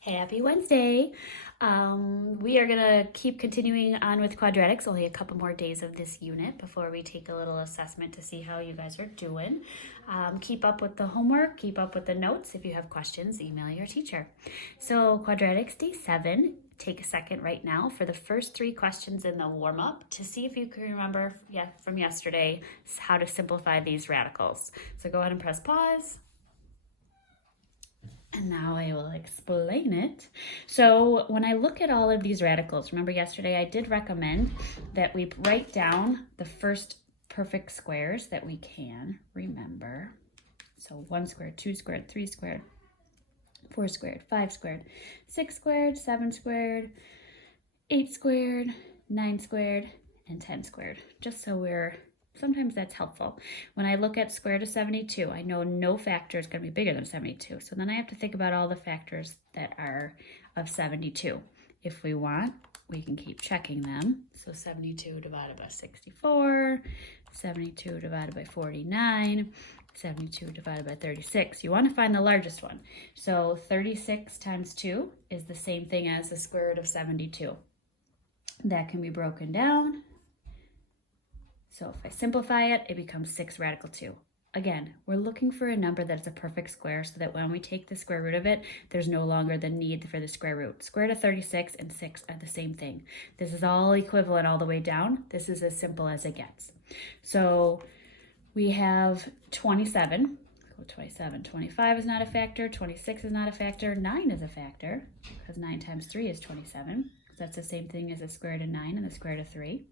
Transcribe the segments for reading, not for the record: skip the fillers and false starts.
Happy Wednesday. We are going to keep continuing on with quadratics, only a couple more days of this unit before we take a little assessment to see how you guys are doing. Keep up with the homework, keep up with the notes. If you have questions, email your teacher. So quadratics day 7, take a second right now for the first 3 questions in the warm-up to see if you can remember from yesterday how to simplify these radicals. So go ahead and press pause. And now I will explain it. So when I look at all of these radicals, remember yesterday I did recommend that we write down the first perfect squares that we can remember. So 1 squared, 2 squared, 3 squared, 4 squared, 5 squared, 6 squared, 7 squared, 8 squared, 9 squared, and 10 squared. Just so sometimes that's helpful. When I look at square root of 72, I know no factor is going to be bigger than 72. So then I have to think about all the factors that are of 72. If we want, we can keep checking them. So 72 divided by 64, 72 divided by 49, 72 divided by 36. You want to find the largest one. So 36 times 2 is the same thing as the square root of 72. That can be broken down. So if I simplify it, it becomes 6 radical 2. Again, we're looking for a number that's a perfect square so that when we take the square root of it, there's no longer the need for the square root. Square root of 36 and 6 are the same thing. This is all equivalent all the way down. This is as simple as it gets. So we have 27. Go 27. 25 is not a factor. 26 is not a factor. 9 is a factor because 9 times 3 is 27. So that's the same thing as the square root of 9 and the square root of 3.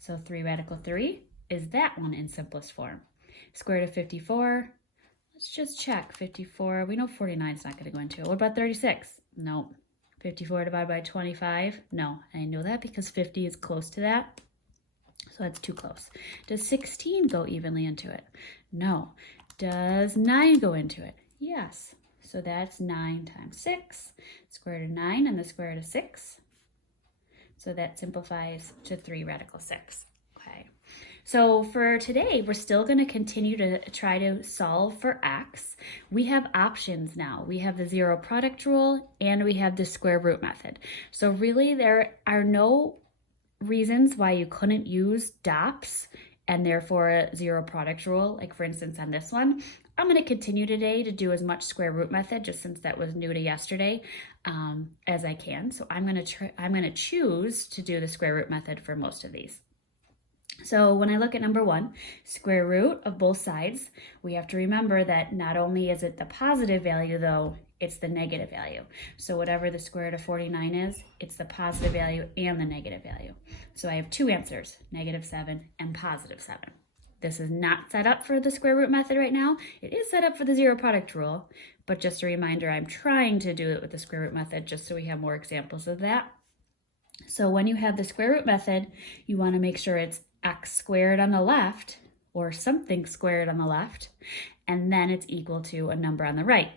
So 3 radical 3 is that one in simplest form. Square root of 54, let's just check. 54, we know 49 is not going to go into it. What about 36? No. 54 divided by 25? No. I know that because 50 is close to that. So that's too close. Does 16 go evenly into it? No. Does 9 go into it? Yes. So that's 9 times 6. Square root of 9 and the square root of 6. So that simplifies to 3 radical 6. Okay. So for today, we're still going to continue to try to solve for x. We have options now. We have the zero product rule and we have the square root method. So really there are no reasons why you couldn't use DOPS and therefore a zero product rule. Like for instance on this one, I'm going to continue today to do as much square root method, just since that was new to yesterday, as I can. So I'm going to choose to do the square root method for most of these. So when I look at number 1, square root of both sides, we have to remember that not only is it the positive value though, it's the negative value. So whatever the square root of 49 is, it's the positive value and the negative value. So I have 2 answers, -7 and +7. This is not set up for the square root method right now. It is set up for the zero product rule, but just a reminder, I'm trying to do it with the square root method just so we have more examples of that. So when you have the square root method, you want to make sure it's x squared on the left or something squared on the left, and then it's equal to a number on the right.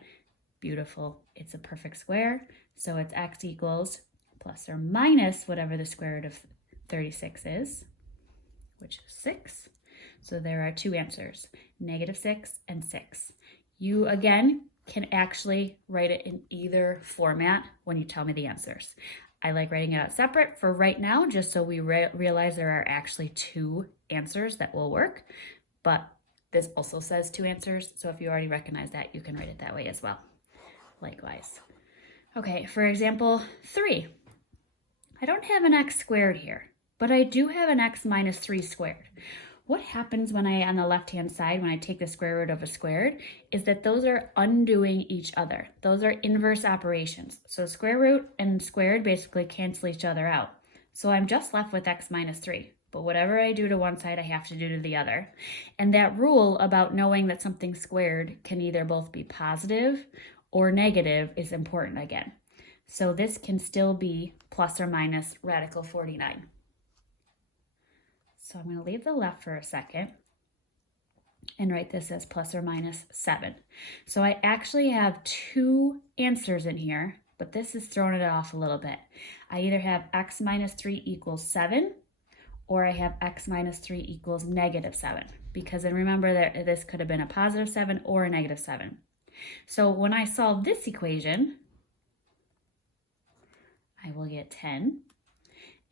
Beautiful. It's a perfect square. So it's x equals plus or minus whatever the square root of 36 is, which is 6. So there are 2 answers, -6 and 6. You, again, can actually write it in either format when you tell me the answers. I like writing it out separate for right now, just so we realize there are actually 2 answers that will work. But this also says 2 answers, so if you already recognize that, you can write it that way as well. Likewise. Okay, for example, 3. I don't have an x squared here, but I do have an x minus 3 squared. What happens when on the left-hand side, when I take the square root of a squared, is that those are undoing each other. Those are inverse operations. So square root and squared basically cancel each other out. So I'm just left with x minus 3. But whatever I do to one side, I have to do to the other. And that rule about knowing that something squared can either both be positive or negative is important again. So this can still be plus or minus radical 49. So I'm going to leave the left for a second and write this as plus or minus 7. So I actually have 2 answers in here, but this is throwing it off a little bit. I either have x minus 3 equals 7, or I have x minus 3 equals -7, because then remember that this could have been a +7 or a -7. So when I solve this equation, I will get 10.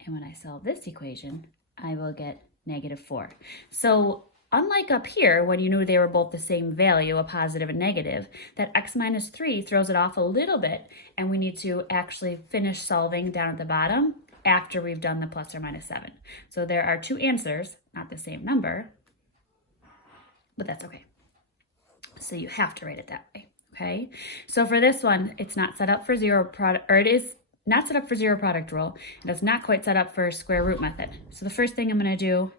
And when I solve this equation, I will get -4. So unlike up here, when you knew they were both the same value, a positive and negative, that x minus 3 throws it off a little bit, and we need to actually finish solving down at the bottom after we've done the plus or minus 7. So there are two answers, not the same number, but that's okay. So you have to write it that way, okay? So for this one, it's not set up for zero product, or it is not set up for zero product rule, and it's not quite set up for square root method. So the first thing I'm gonna do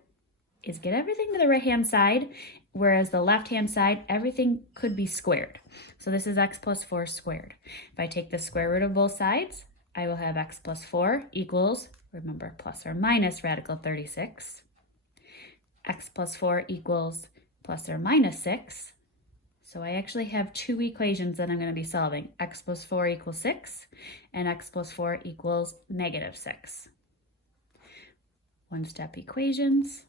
is get everything to the right-hand side, whereas the left-hand side, everything could be squared. So this is x plus 4 squared. If I take the square root of both sides, I will have x plus 4 equals, remember, plus or minus radical 36. X plus 4 equals plus or minus 6. So I actually have two equations that I'm going to be solving. X plus 4 equals 6, and x plus 4 equals -6. One-step equations.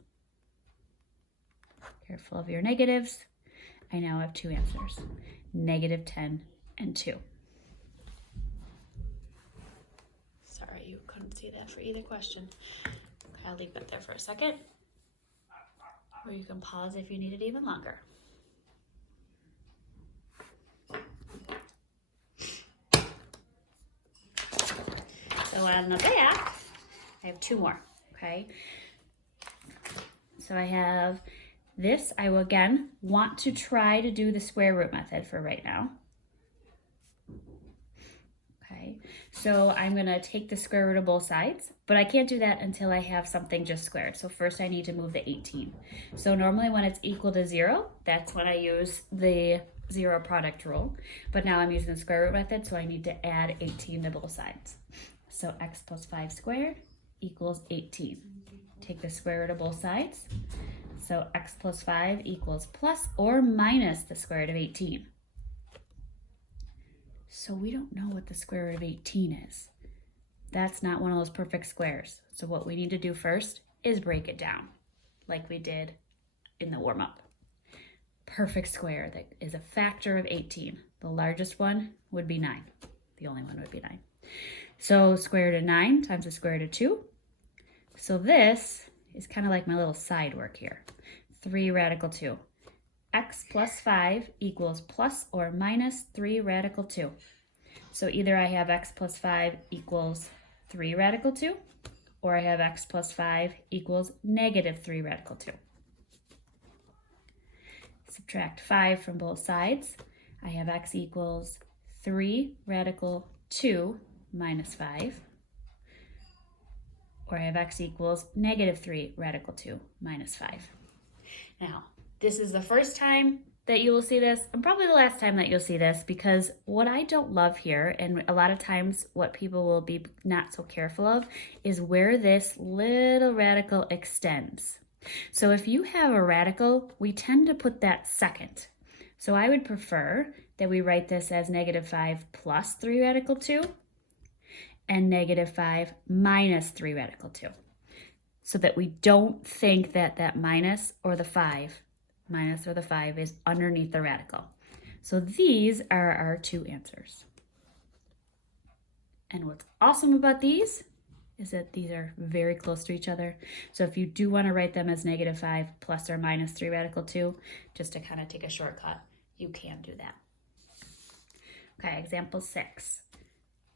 Careful of your negatives. I now have two answers, -10 and 2. Sorry, you couldn't see that for either question. Okay, I'll leave that there for a second. Or you can pause if you need it even longer. So on the back, I have two more, okay? So I have this. I will again want to try to do the square root method for right now. Okay, so I'm gonna take the square root of both sides, but I can't do that until I have something just squared. So first I need to move the 18. So normally when it's equal to 0, that's when I use the zero product rule, but now I'm using the square root method, so I need to add 18 to both sides. So x plus 5 squared equals 18. Take the square root of both sides. So x plus 5 equals plus or minus the square root of 18. So we don't know what the square root of 18 is. That's not one of those perfect squares. So what we need to do first is break it down, like we did in the warm-up. Perfect square that is a factor of 18. The largest one would be 9. The only one would be 9. So square root of 9 times the square root of 2. So this is kind of like my little side work here. 3 radical 2. X plus 5 equals plus or minus 3 radical 2. So either I have x plus 5 equals 3 radical 2, or I have x plus 5 equals -3 radical 2. Subtract 5 from both sides. I have x equals 3 radical 2 minus 5. Or I have x equals -3 radical 2 minus 5. Now, this is the first time that you will see this, and probably the last time that you'll see this, because what I don't love here, and a lot of times what people will be not so careful of, is where this little radical extends. So if you have a radical, we tend to put that second. So I would prefer that we write this as -5 plus 3 radical 2 and -5 minus 3 radical 2. So that we don't think that that minus or the 5 is underneath the radical. So these are our two answers. And what's awesome about these is that these are very close to each other. So if you do want to write them as -5 plus or minus 3 radical 2, just to kind of take a shortcut, you can do that. Okay, example 6.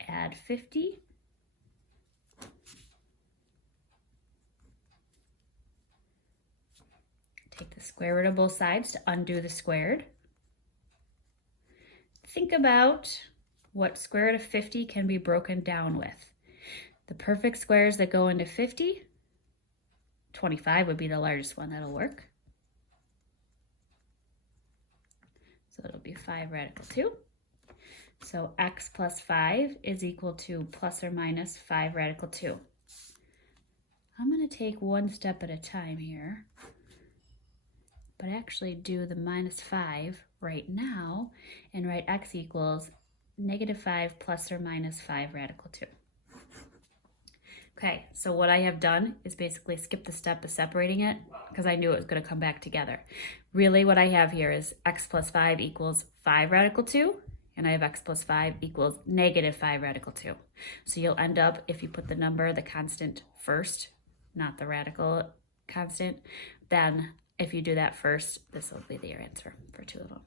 Add 50. Take the square root of both sides to undo the squared. Think about what square root of 50 can be broken down with. The perfect squares that go into 50, 25 would be the largest one. That'll work. So it'll be 5 radical 2. So x plus 5 is equal to plus or minus 5 radical 2. I'm going to take one step at a time here, but actually do the -5 right now and write x equals -5 plus or minus 5 radical 2. Okay, so what I have done is basically skip the step of separating it because I knew it was going to come back together. Really what I have here is x plus 5 equals 5 radical 2, and I have x plus 5 equals negative 5 radical 2. So you'll end up, if you put the constant first, not the radical constant, then if you do that first, this will be your answer for 2 of them.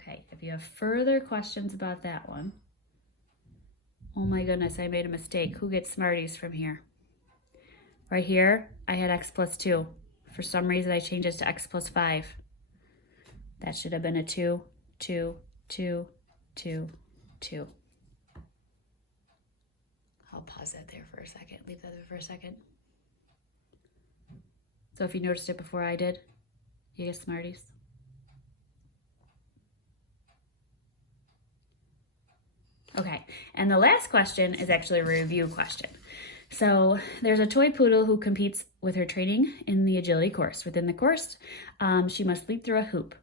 Okay, if you have further questions about that one, oh my goodness, I made a mistake. Who gets Smarties from here? Right here, I had x plus 2. For some reason, I changed this to x plus 5. That should have been a 2, 2, 2, 2, 2. I'll pause that there for a second. Leave that there for a second. So if you noticed it before I did, you get Smarties. Okay, and the last question is actually a review question. So there's a toy poodle who competes with her training in the agility course. Within the course, she must leap through a hoop.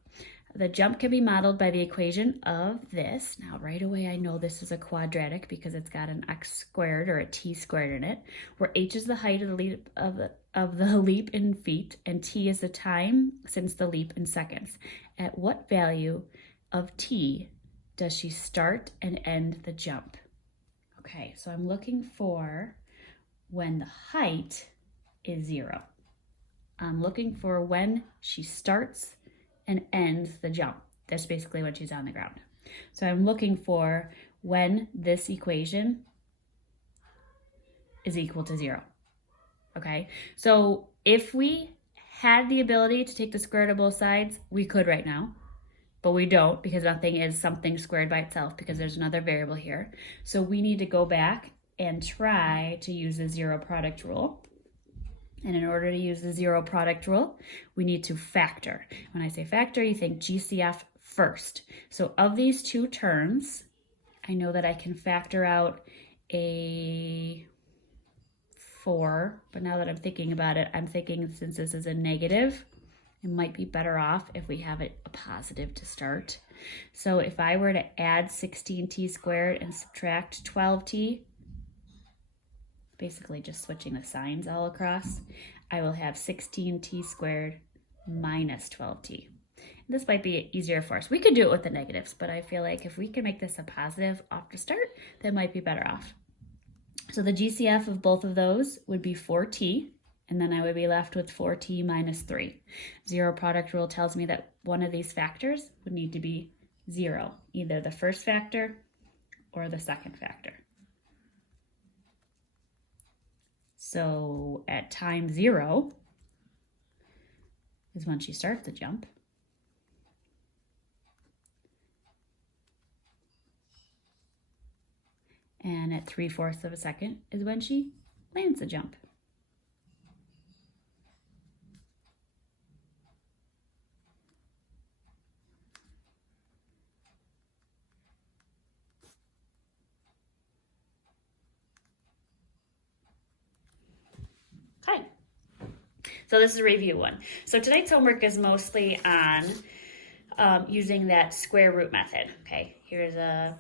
The jump can be modeled by the equation of this. Now, right away, I know this is a quadratic because it's got an x squared or a t squared in it, where h is the height of the leap in feet, and t is the time since the leap in seconds. At what value of t does she start and end the jump? Okay, so I'm looking for when the height is 0. I'm looking for when she starts and ends the jump. That's basically when she's on the ground. So I'm looking for when this equation is equal to 0. Okay, so if we had the ability to take the square root of both sides, we could right now. But we don't, because nothing is something squared by itself, because there's another variable here. So we need to go back and try to use the 0 product rule. And in order to use the 0 product rule, we need to factor. When I say factor, you think GCF first. So of these two terms, I know that I can factor out a 4, but now that I'm thinking about it, I'm thinking since this is a negative, it might be better off if we have it a positive to start. So if I were to add 16t squared and subtract 12t, basically just switching the signs all across, I will have 16t squared minus 12t. This might be easier for us. We could do it with the negatives, but I feel like if we can make this a positive off the start, that might be better off. So the GCF of both of those would be 4t, and then I would be left with 4t minus 3. 0 product rule tells me that one of these factors would need to be 0, either the first factor or the second factor. So at time 0 is when she starts the jump. And at 3/4 of a second is when she lands the jump. Okay. So this is a review one. So tonight's homework is mostly on using that square root method. Okay, here's a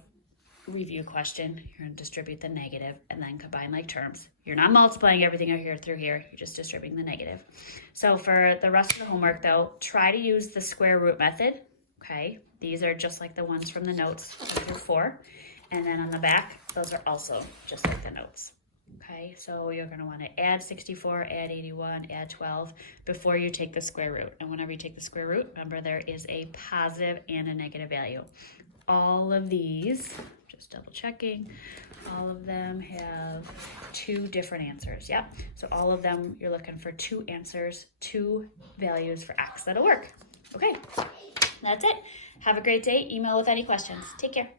review question. You're going to distribute the negative and then combine like terms. You're not multiplying everything out here through here. You're just distributing the negative. So for the rest of the homework, though, try to use the square root method. Okay, these are just like the ones from the notes. Those are 4. And then on the back, those are also just like the notes. Okay, so you're going to want to add 64, add 81, add 12 before you take the square root. And whenever you take the square root, remember there is a positive and a negative value. All of these, just double checking, all of them have 2 different answers. Yep, so all of them, you're looking for 2 answers, 2 values for x that'll work. Okay, that's it. Have a great day. Email with any questions. Take care.